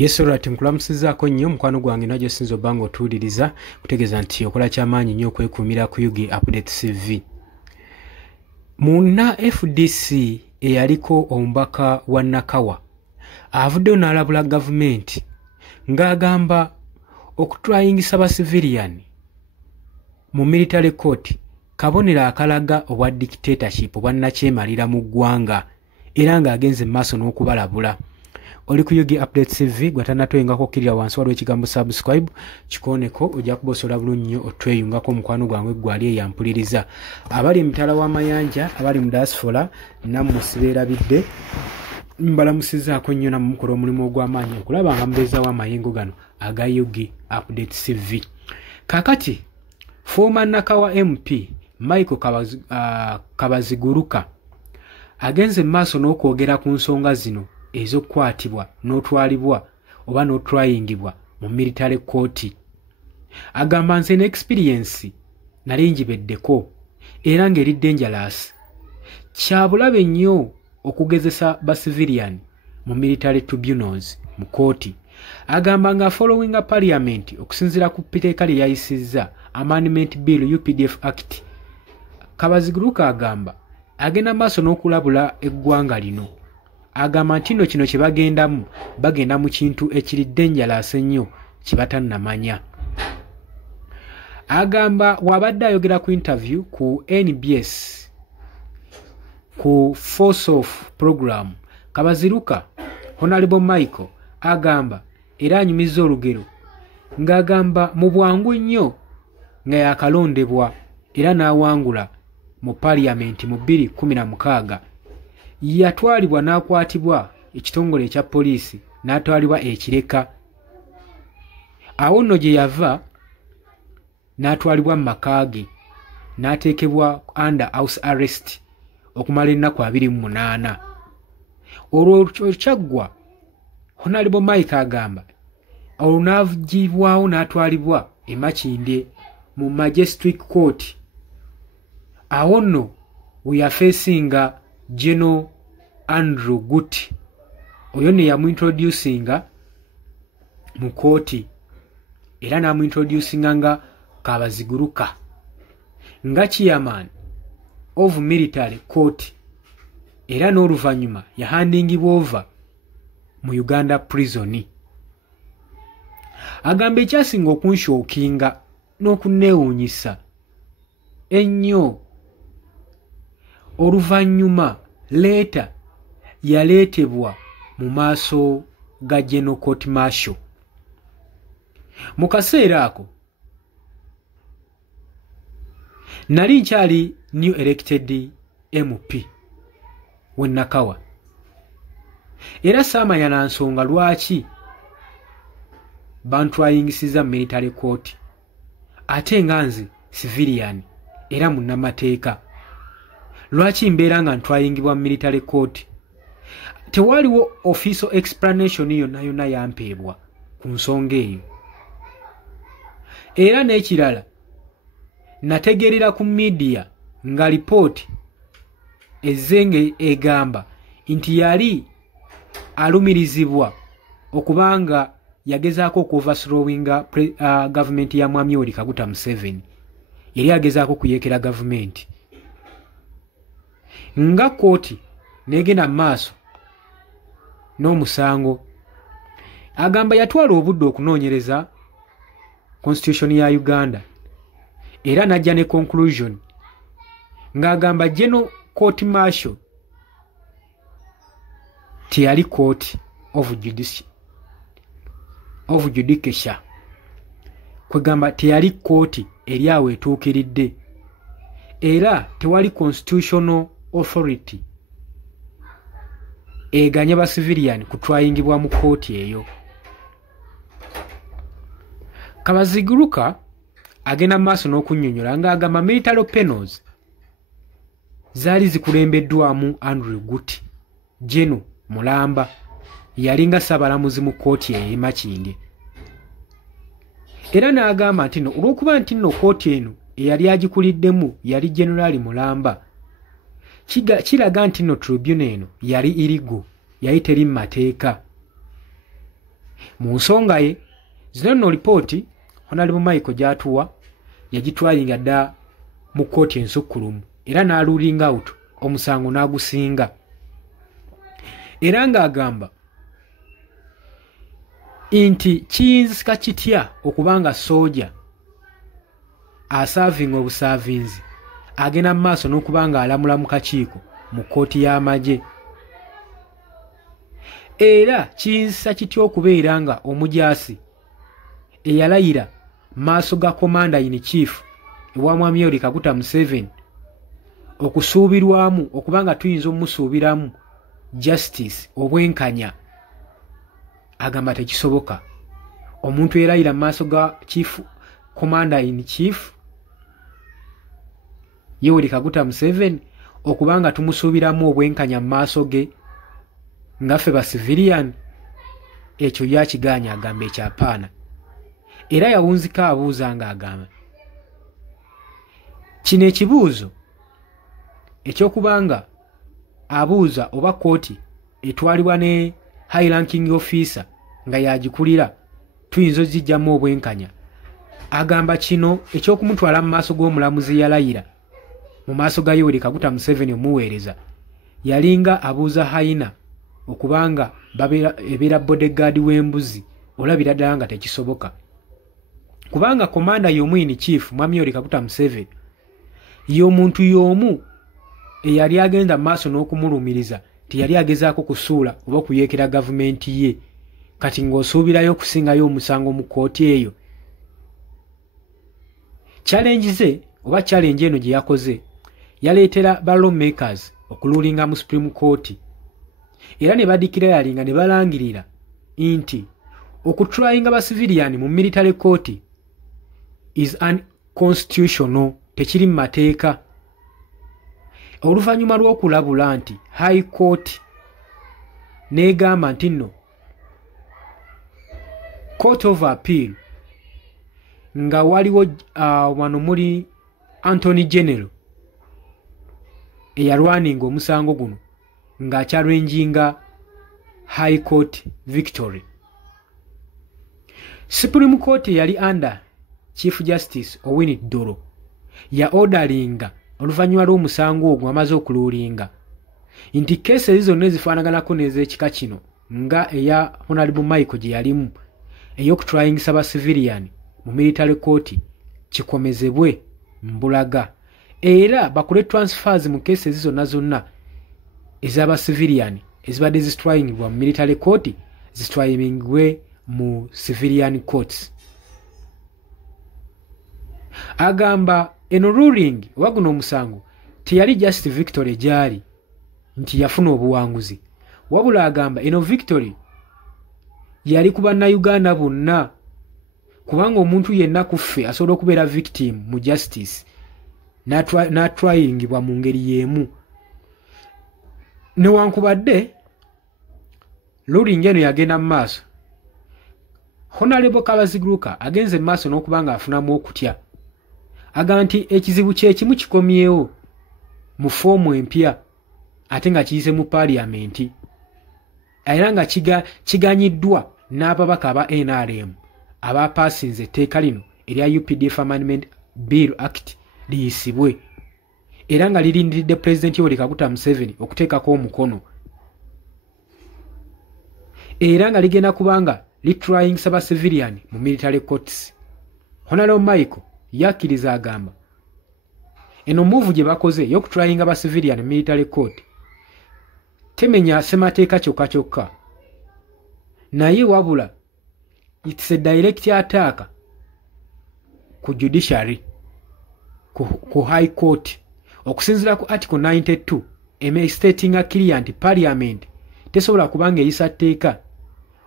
Yes, alright, nkulamusizaako nnyo mukwano gwange najo sinzo bango tuuliriza kutegeeza nti okola kyamaanyi nnyo okwekuumira ku Yugi Update CV. Muna FDC eyaliko omubaka wa Nakawa avuddeyo n'alabula gavumenti ng'agamba okutwayingisa ba civilian mu military court kabonera akalaga obwa dictatorship obwannakyemalira mu ggwanga era ng'agenze mu maaso n'okubalabula. Oli ku Yugi Update CV gwatanatwengako kirira wansi waliwo ekigambo subscribe kikoneko ojja kubosola bulungi nnyo otweyungako mukwano gwange gwali eyampuliriza. Abali emitala w'amayanja abali mu diaspora nammwe sibeerabidde mbalamusizaako nnyo nammwe mukola omulimu ogw'amaanyi okulaba nga mubeezaawo amayengo gano aga Yugi Update CV. Kakati former Nakawa MP Michael Kabaziguruka agenze mu maaso n'okwogera ku nsonga zino ezokukwatibwa n'otwalibwa oba n'otwayingibwa mu military court. Agamba nze n'experience nali njibeddeko era ng'eri dangerous. Kyabulabe nnyo okugezesa ba civilian mu military tribunals mu kooti. Agamba nga following a parliament okusinziira ku piteeka lye yayisizza Amendment Bill UPDF Act. Kabaziguruka agamba agenda maaso n'okulabula eggwanga lino. Agamba nti nno kino kye bagenda mu kintu ekiri dangerous ennyo kye batannamanya. Agamba wabadde ayogera ku interview ku NBS ku Force of Program. Kabaziruka Honorable Michael agamba era anyumiza olugero ng'agamba mu bwangu nnyo nga yakalondebwa era n'awangula mu parliament mu 2016 yatwalibwa n'akwatibwa ekitongole ekya poliisi n'atwalibwa ekireka. Awo nno gye yava n'atwalibwa mu maka ge n'ateekebwa under house arrest okumala ennaku 28. Olwo kyaggwa Honorable Mike agamba olwo n'avugibwawo n'atwalibwa e Makindye mu Magistrate Court. Awo nno we are facing General Andrew Guti oyo ne yamuintroducinga mu kooti era n'amuintroducinga nga Kabaziguruka nga chairman of military court era n'oluvannyuma yahandingibwa over mu Uganda prison. Agamba ekyasinga okunshookinga n'okunneewuunyisa ennyo oluvannyuma leeta yaleetebwa mu maaso ga General Court Martial. Mu kaseera ako nali nkyali new elected MP we Nakawa era saamanya na nsonga lwaki bantwayingisiza military court ate nga nze civilian era munnamateeka. Lwaki mbeera nga ntwayingibwa military court? Tewaliwo official explanation yonna yampeebwa ku nsonga eyo. Era n'ekirala nategeerera ku media nga report ezenge egamba nti yali alumirizibwa okubanga yagezaako okuoverthrowinga government ya Mwami Yoweri Kaguta Museveni. Yali agezaako kuyeekera government. Nga kooti negenda maaso n'omusango. Agamba yatwala obudde okunoonyereza constitution ya Uganda era najja ne conclusion ng'agamba General Court Martial tiyali court of judicature kwegamba tiyali court eri awo etuukiridde era tewali constitutional authority eganya ba civilian kutwayingibwa mu kooti eyo. Kabaziguruka agenda maaso n'okunnyonnyola ng'agamba military penals zaali zikulembeddwamu Andrew Guti, General Mulamba yalinga Ssaabalamuzi mu kooti eyo e Makindye. Era n'agamba nti no olw'okuba nti nno kooti eno eyali agikuliddemu yali General Mulamba kiraga nti nno tribunal eno yali irigo yali teri mu mateeka. mu nsonga ye zino nno lipooti Honorable Michael gy'atuwa yagitwalinga dda mu kkooti ensukkulumu era n'alulinga out omusango n'agusinga era ng'agamba nti kiyinzika kitya okubanga sooja asaavinga obusaavinzi agenda mu maaso n'okubanga alamula mu kakiiko mu kkooti y'amagye era kiyinzisa kitya okubeera nga omujaasi eyalayira maaso ga commander in chief ewa Mwami Yoweri Kaguta Museveni okusuubirwamu okubanga tuyinza omusuubiramu justice obwenkanya agamba tekisoboka omuntu erayira maaso ga chief commander in chief Yoweri Kaguta Museveni okubanga tumusuubiramu obwenkanya maaso ge ngaffe ba civilian ekyo yakiganya agamba ekyapaana era yawunzika abuuza nga agamba kino ekibuuzo ekyokubanga abuuza oba kooti etwalibwa ne high ranking officer nga yagikulira tuyinza ozijjamu obwenkanya agamba kino ekyokumutwala mu maaso g'omulamuzi yalayira mu maaso ga Yoweri Kaguta Museveni omuweereza yalinga abuuza haina okubanga ebeera bodyguard w'embuzi olabira ddala nga tekisoboka kubanga komanda y'omu in chief Mwami Yoweri Kaguta Museveni y'omuntu y'omu eyali agenda maaso n'okumulumiriza teyali agezaako kusuula oba okuyeekera gavumenti ye kati ng'osuubirayo okusingayo omusango mu kkooti eyo challenge eno gye yakoze yaleetera ba lawmakers okululinga mu Supreme Court era ne badikirayalinga ne balangirira nti okutryinga ba civilian mu military court is unconstitutional tekiri mu mateeka oluvannyuma lw'okulabula nti high court n'egamba nti nno court of appeal nga waliwo wano muli Anthony General eyalwaninga omusango guno ng'akyalwenjinga high court victory Supreme Court yali under Chief Justice Owini Dolo ya ordaringa oluvannyuma lw'omusango ogwo amaze okululinga nti keesi ezo zonna ezifaanaganako n'ez'ekika kino nga eya Honorable Michael gye yalimu ey'okutryingisa ba civilian mu military court kikomezebwe mbulaga era bakule transfers mu keesi ezo zonna ez'aba civilian ezibadde zitryingibwa mu military court zitryingibwe mu civilian courts agamba eno ruling oba guno omusango teyali just victory gyali nti yafuna obuwanguzi wabula agamba eno victory yali ku bannayuganda bonna kubanga omuntu yenna kuffe asobola okubeera victim mu justice n'atryingibwa mu ngeri y'emu newankubadde ruling eno yagenda mu maaso Honorable Kabaziguruka agenze mu maaso n'okubanga afunamu okutya aga nti ekizibu kyekimu kikomyewo mu foomu empya ate nga kiyise mu parliamenti era nga kiganyiddwa n'ababaka aba NRM abapaasinze etteeka lino erya UPDF Amendment Bill Act liyisibwe era nga lirindiridde President Yoweri Kaguta Museveni okuteekako omukono era nga ligenda kubanga litryingisa ba civilian mu military courts. Honorable Michael yakkiriza agamba eno move gye bakoze y'okutryinga ba civilian military court temenya semateeka kyokka naye wabula it's a direct attack ku judiciary ku high court okusinzira ku article 92 stating a clear nti parliament tesobola kubanga eyisa tteeka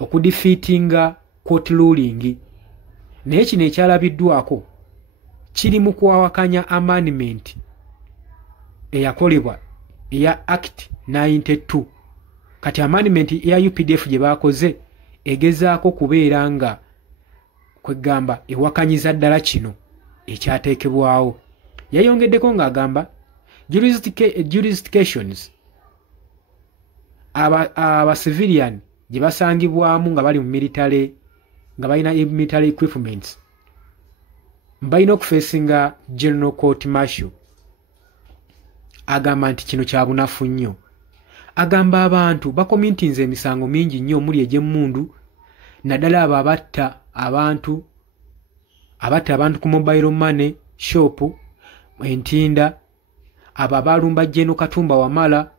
okudefeatinga court ruling naye kino ekyalabiddwako kiri mu kuwawakanya amendment eyakolebwa eya act 92 kati amendment eya UPDF gye bakoze egezaako kubeera nga kwegamba ewakanyiza ddala kino ekyateekebwawo. Yayongeddeko ng'agamba jurisdictions aba civilian gye basangibwamu nga bali mu military nga balina military equipments balina okufeesinga general court martial. Agamba nti kino kya bunafu nnyo. Agamba abantu bakomintinze emisango mingi nnyo omuli egy'emmundu naddala abo abatta abantu ku mobile money shop entinda abo abalumba Jeno Katumba Wamala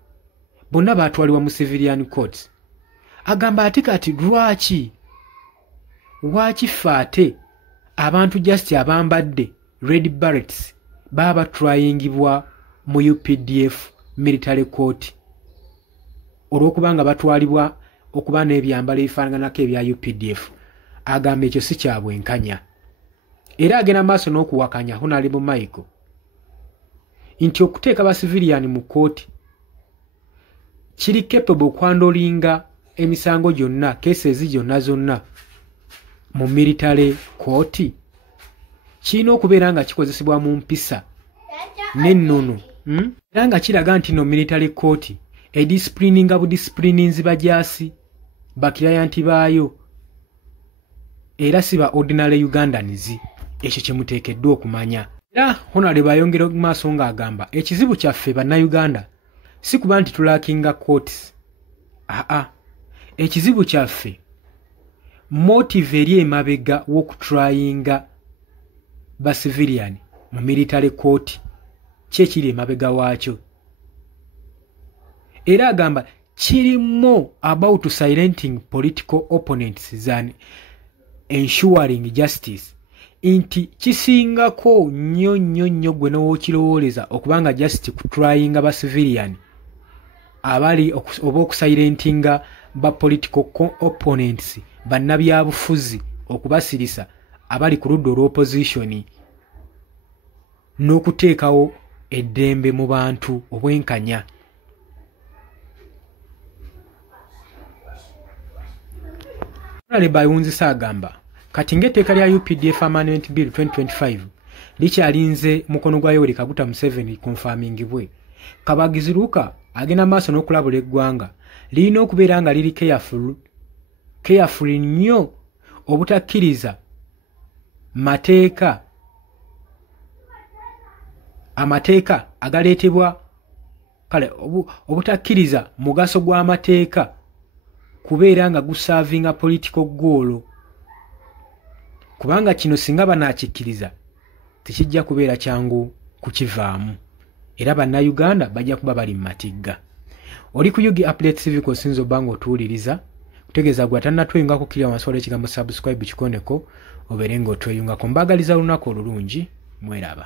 bonna baatwalibwa mu civilian courts. Agamba ate kati lwaki fate abantu just abambadde red berets baba tryingibwa mu UPDF military court olw'okubanga batwalibwa okuba n'ebyambalo ebifaananako ebya UPDF. Agamba ekyo si kya bwenkanya. Era agenda maaso n'okuwakanya Honorable Michael nti okuteeka ba civilian mu kooti kiri capable okwandolinga emisango gyonna cases zonna mu military court kirina okubeera nga kikozesebwa mu mpisa n'ennono era nga kiraga nti no military court edisciplininga budisciplininzi bajasi bakirayanti baayo era siba ordinary Ugandans. Ekyo kyemuteekeddwa okumanya. Era Honorable bayongera maaso ng'agamba ekizibu kyaffe bannayuganda si kuba nti tulakinga courts. Ekizibu kyaffe motive eri emabega w'okutryinga ba civilian mu military court kyekiri emabega waakyo. Era agamba kiri more about silencing political opponents than ensuring justice. Inti kisingako nnyo gwe n'okirowooleza okubanga just kutryinga ba civilian abali oba okusilentinga ba political opponents bannabyabufuzi okubasirisa abali ku ludda olw'opposition n'okuteekawo eddembe mu bantu obwenkanya. Honorable Bayunzisa agamba kati ng'etteeka lya UPDF Amendment Bill 2025 likyalinze mukono gwa Yoweri Kaguta Museveni confirmingibwe. Kabagizi Luka agenda maaso n'okulabula eggwanga lirina okubeera nga liri careful nnyo obutakkiriza amateeka agaleetebwa kale obutakkiriza mugaso gw'amateeka kubeera nga gusavinga political goal. Kubanga kino singa banaakikkiriza tekijja kubeera kyangu kukivaamu era bannayuganda bajja kuba bali mu matigga. Oli ku Yugi Update TV kosinzo bango otuwuliriza kutegeeza gwe atannatweyungako kiriya wansi waliwo ekigambo subscribe kikoneko obeere ng'otweyungako. Mbaagaliza lunaku olulungi mweraba.